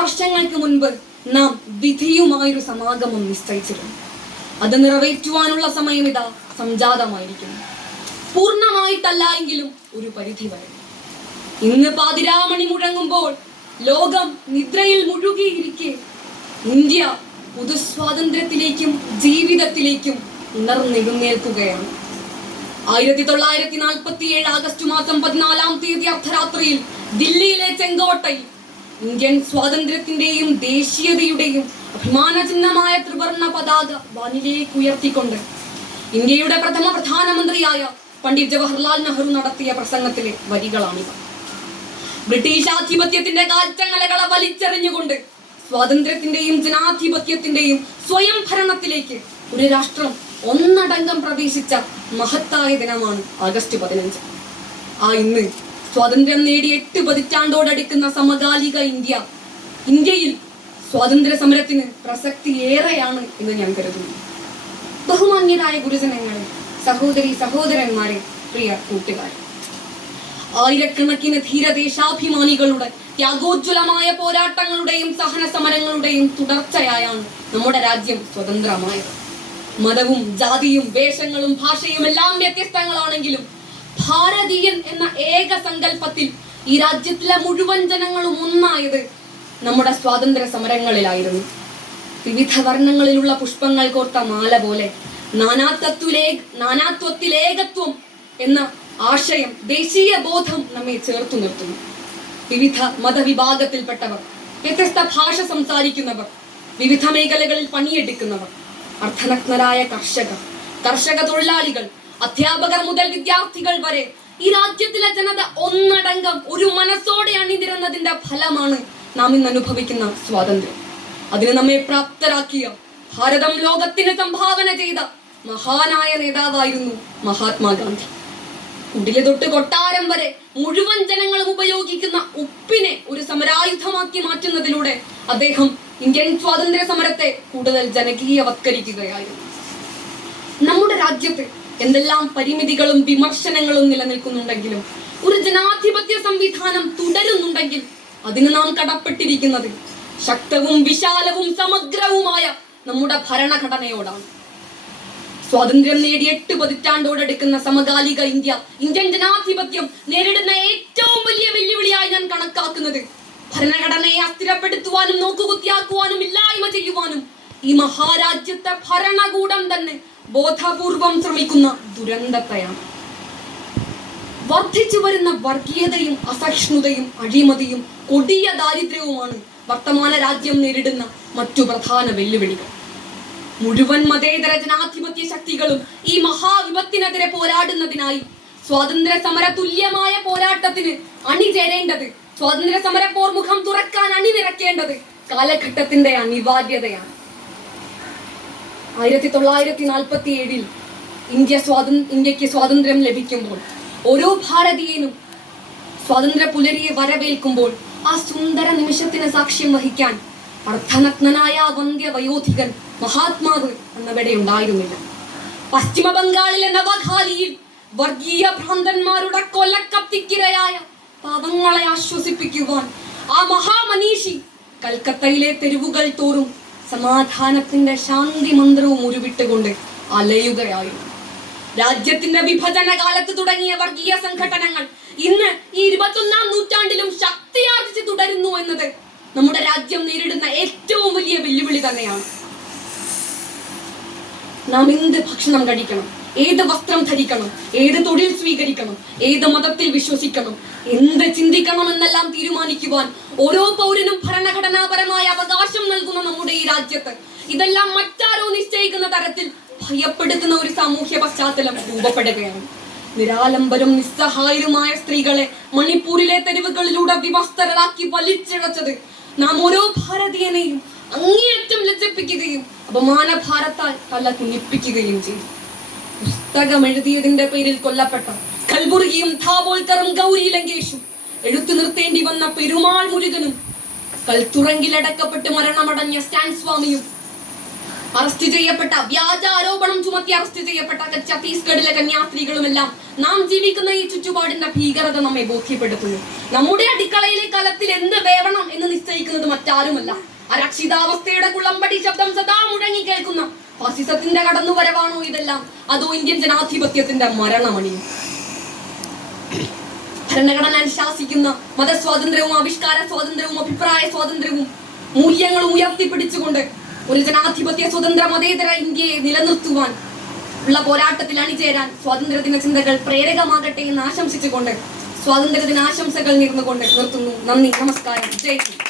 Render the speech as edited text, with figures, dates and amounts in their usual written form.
വർഷങ്ങൾക്ക് മുൻപ് നാം വിധിയുമായൊരു സമാഗമം നിശ്ചയിച്ചിരുന്നു. അത് നിറവേറ്റുവാനുള്ള സമയം ഇതാ സംജാതമായിരിക്കുന്നു. പൂർണ്ണമായിട്ടല്ല എങ്കിലും ഒരു പരിധി വരെ. ഇന്ന് പാതിരാമണി മുഴങ്ങുമ്പോൾ ലോകം നിദ്രയിൽ മുഴുകിയിരിക്കെ ഇന്ത്യ പുതുസ്വാതന്ത്ര്യത്തിലേക്കും ജീവിതത്തിലേക്കും ഉണർന്നെഴുന്നേൽക്കുകയാണ്. 1947 ആഗസ്റ്റ് മാസം 14 അർദ്ധരാത്രിയിൽ ദില്ലിയിലെ ചെങ്കോട്ടയിൽ ഇന്ത്യൻ സ്വാതന്ത്ര്യത്തിന്റെയും ദേശീയതയുടെയും അഭിമാന ചിഹ്നമായ ത്രിവർണ്ണ പതാക വാനിലേക്ക് ഉയർത്തിക്കൊണ്ട് ഇന്ത്യയുടെ പ്രഥമ പ്രധാനമന്ത്രിയായ പണ്ഡിറ്റ് ജവഹർലാൽ നെഹ്റു നടത്തിയ പ്രസംഗത്തിലെ വരികളാണിവ. ബ്രിട്ടീഷ് ആധിപത്യത്തിന്റെ കാൽച്ചങ്ങലകളെ വലിച്ചെറിഞ്ഞുകൊണ്ട് സ്വാതന്ത്ര്യത്തിന്റെയും ജനാധിപത്യത്തിന്റെയും സ്വയം ഭരണത്തിലേക്ക് ഒരു രാഷ്ട്രം ഒന്നടങ്കം പ്രവേശിച്ച മഹത്തായ ദിനമാണ് ആഗസ്റ്റ് 15. ഇന്ന് സ്വാതന്ത്ര്യം നേടി 8 പതിറ്റാണ്ടോടടുക്കുന്ന സമകാലിക ഇന്ത്യയിൽ സ്വാതന്ത്ര്യ സമരത്തിന് പ്രസക്തി ഏറെയാണ് എന്ന് ഞാൻ കരുതുന്നു. ബഹുമാന്യരായ ഗുരുജനങ്ങളെ, സഹോദരന്മാരെ, പ്രിയ കൂട്ടുകാരെ, ആയിരക്കണക്കിന് ധീരദേശാഭിമാനികളുടെ ത്യാഗോജ്വലമായ പോരാട്ടങ്ങളുടെയും സഹന സമരങ്ങളുടെയും തുടർച്ചയായാണ് നമ്മുടെ രാജ്യം സ്വതന്ത്രമായത്. മതവും ജാതിയും വേഷങ്ങളും ഭാഷയും എല്ലാം വ്യത്യസ്തങ്ങളാണെങ്കിലും ഭാരതീയൻ എന്ന ഏക സങ്കല്പത്തിൽ ഈ രാജ്യത്തിലെ മുഴുവൻ ജനങ്ങളും ഒന്നായത് നമ്മുടെ സ്വാതന്ത്ര്യ സമരങ്ങളിലായിരുന്നു. വിവിധ വർണ്ണങ്ങളിലുള്ള പുഷ്പങ്ങൾ കോർത്ത മാല പോലെ നാനാത്വത്തിലേകത്വം എന്ന ആശയം, ദേശീയ ബോധം നമ്മെ ചേർത്തു നിർത്തുന്നു. വിവിധ മതവിഭാഗത്തിൽപ്പെട്ടവർ, വ്യത്യസ്ത ഭാഷ സംസാരിക്കുന്നവർ, വിവിധ മേഖലകളിൽ പണിയെടുക്കുന്നവർ, അർദ്ധനഗ്നരായ കർഷക തൊഴിലാളികൾ, അധ്യാപകർ മുതൽ വിദ്യാർത്ഥികൾ വരെ ഈ രാജ്യത്തിലെ ജനത ഒന്നടങ്കം ഒരു മനസ്സോടെ അണിനിരന്നതിന്റെ ഫലമാണ് നാം ഇന്ന് അനുഭവിക്കുന്ന സ്വാതന്ത്ര്യം. അതിന് നമ്മെ പ്രാപ്തരാക്കിയ, ഭാരതം ലോകത്തിന് സംഭാവന ചെയ്ത മഹാനായ നേതാവായിരുന്നു മഹാത്മാഗാന്ധി. കുടില് തൊട്ട് കൊട്ടാരം വരെ മുഴുവൻ ജനങ്ങളും ഉപയോഗിക്കുന്ന ഉപ്പിനെ ഒരു സമരായുധമാക്കി മാറ്റുന്നതിലൂടെ അദ്ദേഹം ഇന്ത്യൻ സ്വാതന്ത്ര്യ സമരത്തെ കൂടുതൽ ജനകീയവത്കരിക്കുകയായിരുന്നു. നമ്മുടെ രാജ്യത്ത് എന്തെല്ലാം പരിമിതികളും വിമർശനങ്ങളും നിലനിൽക്കുന്നുണ്ടെങ്കിലും ഒരു ജനാധിപത്യ സംവിധാനം തുടരുന്നുണ്ടെങ്കിൽ അതിന് നാം കടപ്പെട്ടിരിക്കുന്നത് ശക്തവും വിശാലവും സമഗ്രവുമായ നമ്മുടെ ഭരണഘടനയോടാണ്. സ്വാതന്ത്ര്യം നേടി 8 പതിറ്റാണ്ടോടടുക്കുന്ന സമകാലിക ഇന്ത്യൻ ജനാധിപത്യം നേരിടുന്ന ഏറ്റവും വലിയ വെല്ലുവിളിയായി ഞാൻ കണക്കാക്കുന്നത് ഭരണഘടനയെ അസ്ഥിരപ്പെടുത്തുവാനും നോക്കുകുത്തിയാക്കുവാനും ഇല്ലായ്മ ചെയ്യുവാനും ഈ മഹാരാജ്യത്തെ ഭരണകൂടം തന്നെ ബോധപൂർവം ശ്രമിക്കുന്ന ദുരന്തത്തെയാണ്. വർദ്ധിച്ചു വരുന്ന വർഗീയതയും അസഹിഷ്ണുതയും അഴിമതിയും കൊടിയ ദാരിദ്ര്യവുമാണ് വർത്തമാന രാജ്യം നേരിടുന്ന മറ്റു പ്രധാന വെല്ലുവിളികൾ. മുഴുവൻ മതേതര ജനാധിപത്യ ശക്തികളും ഈ മഹാവിപത്തിനെതിരെ പോരാടുന്നതിനായി സ്വാതന്ത്ര്യ സമര തുല്യമായ പോരാട്ടത്തിന് അണിചേരേണ്ടത്, സ്വാതന്ത്ര്യ സമര പോർമുഖം തുറക്കാൻ അണിനിരക്കേണ്ടത് കാലഘട്ടത്തിന്റെ അനിവാര്യതയാണ്. 1947 ഇന്ത്യക്ക് സ്വാതന്ത്ര്യം ലഭിക്കുമ്പോൾ ഓരോ ഭാരതീയനും സ്വാതന്ത്ര്യ പുലരിയെ വരവേൽക്കുമ്പോൾ ആ സുന്ദര നിമിഷത്തിന് സാക്ഷ്യം വഹിക്കാൻ അർദ്ധനഗ്നനായ വന്ധ്യ വയോധികൻ മഹാത്മാവ് എന്നവിടെ ഉണ്ടായിരുന്നില്ല. പശ്ചിമ ബംഗാളിലെ നവഖാലിയിൽ വർഗീയ ഭ്രാന്തന്മാരുടെ കൊലക്കത്തിക്കിരയായ പാവങ്ങളെ ആശ്വസിപ്പിക്കുവാൻ ആ മഹാമനീഷി കൽക്കത്തയിലെ തെരുവുകൾ തോറും സമാധാനത്തിന്റെ ശാന്തി മന്ത്രവും ഉരുവിട്ടുകൊണ്ട് അലയുകയായിരുന്നു. രാജ്യത്തിന്റെ വിഭജന കാലത്ത് തുടങ്ങിയ വർഗീയ സംഘടനകൾ ഇന്ന് ഈ 21ാം നൂറ്റാണ്ടിലും ശക്തിയാർജിച്ച് തുടരുന്നു എന്നത് നമ്മുടെ രാജ്യം നേരിടുന്ന ഏറ്റവും വലിയ വെല്ലുവിളി തന്നെയാണ്. നാം എന്ത് ഭക്ഷണം കഴിക്കണം, ഏത് വസ്ത്രം ധരിക്കണം, ഏത് തൊഴിൽ സ്വീകരിക്കണം, ഏത് മതത്തിൽ വിശ്വസിക്കണം, എന്ത് ചിന്തിക്കണം എന്നെല്ലാം തീരുമാനിക്കുവാൻ ഓരോ പൗരനും ഭരണഘടനാപരമായ അവകാശം നൽകുന്ന നമ്മുടെ ഈ രാജ്യത്ത് ഇതെല്ലാം മറ്റാരോ നിശ്ചയിക്കുന്ന തരത്തിൽ ഭയപ്പെടുത്തുന്ന ഒരു സാമൂഹ്യ പശ്ചാത്തലം രൂപപ്പെടുകയാണ്. നിരാലംബരും നിസ്സഹായരുമായ സ്ത്രീകളെ മണിപ്പൂരിലെ തെരുവുകളിലൂടെ വിവസ്ത്രരാക്കി വലിച്ചിഴച്ചത് നാം ഓരോ ഭാരതീയനെയും അങ്ങേയറ്റം ലജ്ജിപ്പിക്കുകയും അപമാനഭാരത്താൽ തല കുനിപ്പിക്കുകയും ചെയ്തു. പുസ്തകം എഴുതിയതിന്റെ പേരിൽ കൊല്ലപ്പെട്ട കൽബുർഗിയും ധാബോൾക്കറും ഗൗരി ലങ്കേഷും, എഴുത്തു നിർത്തേണ്ടി വന്ന പെരുമാൾ മുരുകനും, കൽത്തുറങ്കിലടക്കപ്പെട്ട് മരണമടഞ്ഞ സ്റ്റാൻ സ്വാമിയും, അറസ്റ്റ് ചെയ്യപ്പെട്ട വ്യാജ ആരോപണം ചുമത്തി അറസ്റ്റ് ചെയ്യപ്പെട്ട ഛത്തീസ്ഗഡിലെ കന്യാസ്ത്രീകളുമെല്ലാം നാം ജീവിക്കുന്ന ഈ ചുറ്റുപാടിന്റെ ഭീകരത നമ്മെ ബോധ്യപ്പെടുത്തുന്നു. നമ്മുടെ അടുക്കളയിലെ കലത്തിൽ എന്ത് വേവണം എന്ന് നിശ്ചയിക്കുന്നത് മറ്റാരും മറ്റാരുമല്ല അരക്ഷിതാവസ്ഥയുടെ കുളമ്പടി ശബ്ദം സദാ മുഴങ്ങി കേൾക്കുന്ന ഫാസിസത്തിന്റെ കടന്നുവരവാണോ ഇതെല്ലാം, അതോ ഇന്ത്യൻ ജനാധിപത്യത്തിന്റെ മരണമണിയും? ഭരണഘടന അനുശാസിക്കുന്ന മതസ്വാതന്ത്ര്യവും ആവിഷ്കാര സ്വാതന്ത്ര്യവും അഭിപ്രായ സ്വാതന്ത്ര്യവും മൂല്യങ്ങളും ഉയർത്തിപ്പിടിച്ചുകൊണ്ട് ഒരു ജനാധിപത്യ സ്വതന്ത്ര മതേതര ഇന്ത്യയെ നിലനിർത്തുവാൻ ഉള്ള പോരാട്ടത്തിൽ അണിചേരാൻ സ്വാതന്ത്ര്യദിന ചിന്തകൾ പ്രേരകമാകട്ടെ എന്ന് ആശംസിച്ചുകൊണ്ട് സ്വാതന്ത്ര്യദിന ആശംസകൾ നേർന്നുകൊണ്ട് നിർത്തുന്നു. നന്ദി, നമസ്കാരം, ജയ് ഹിന്ദ്.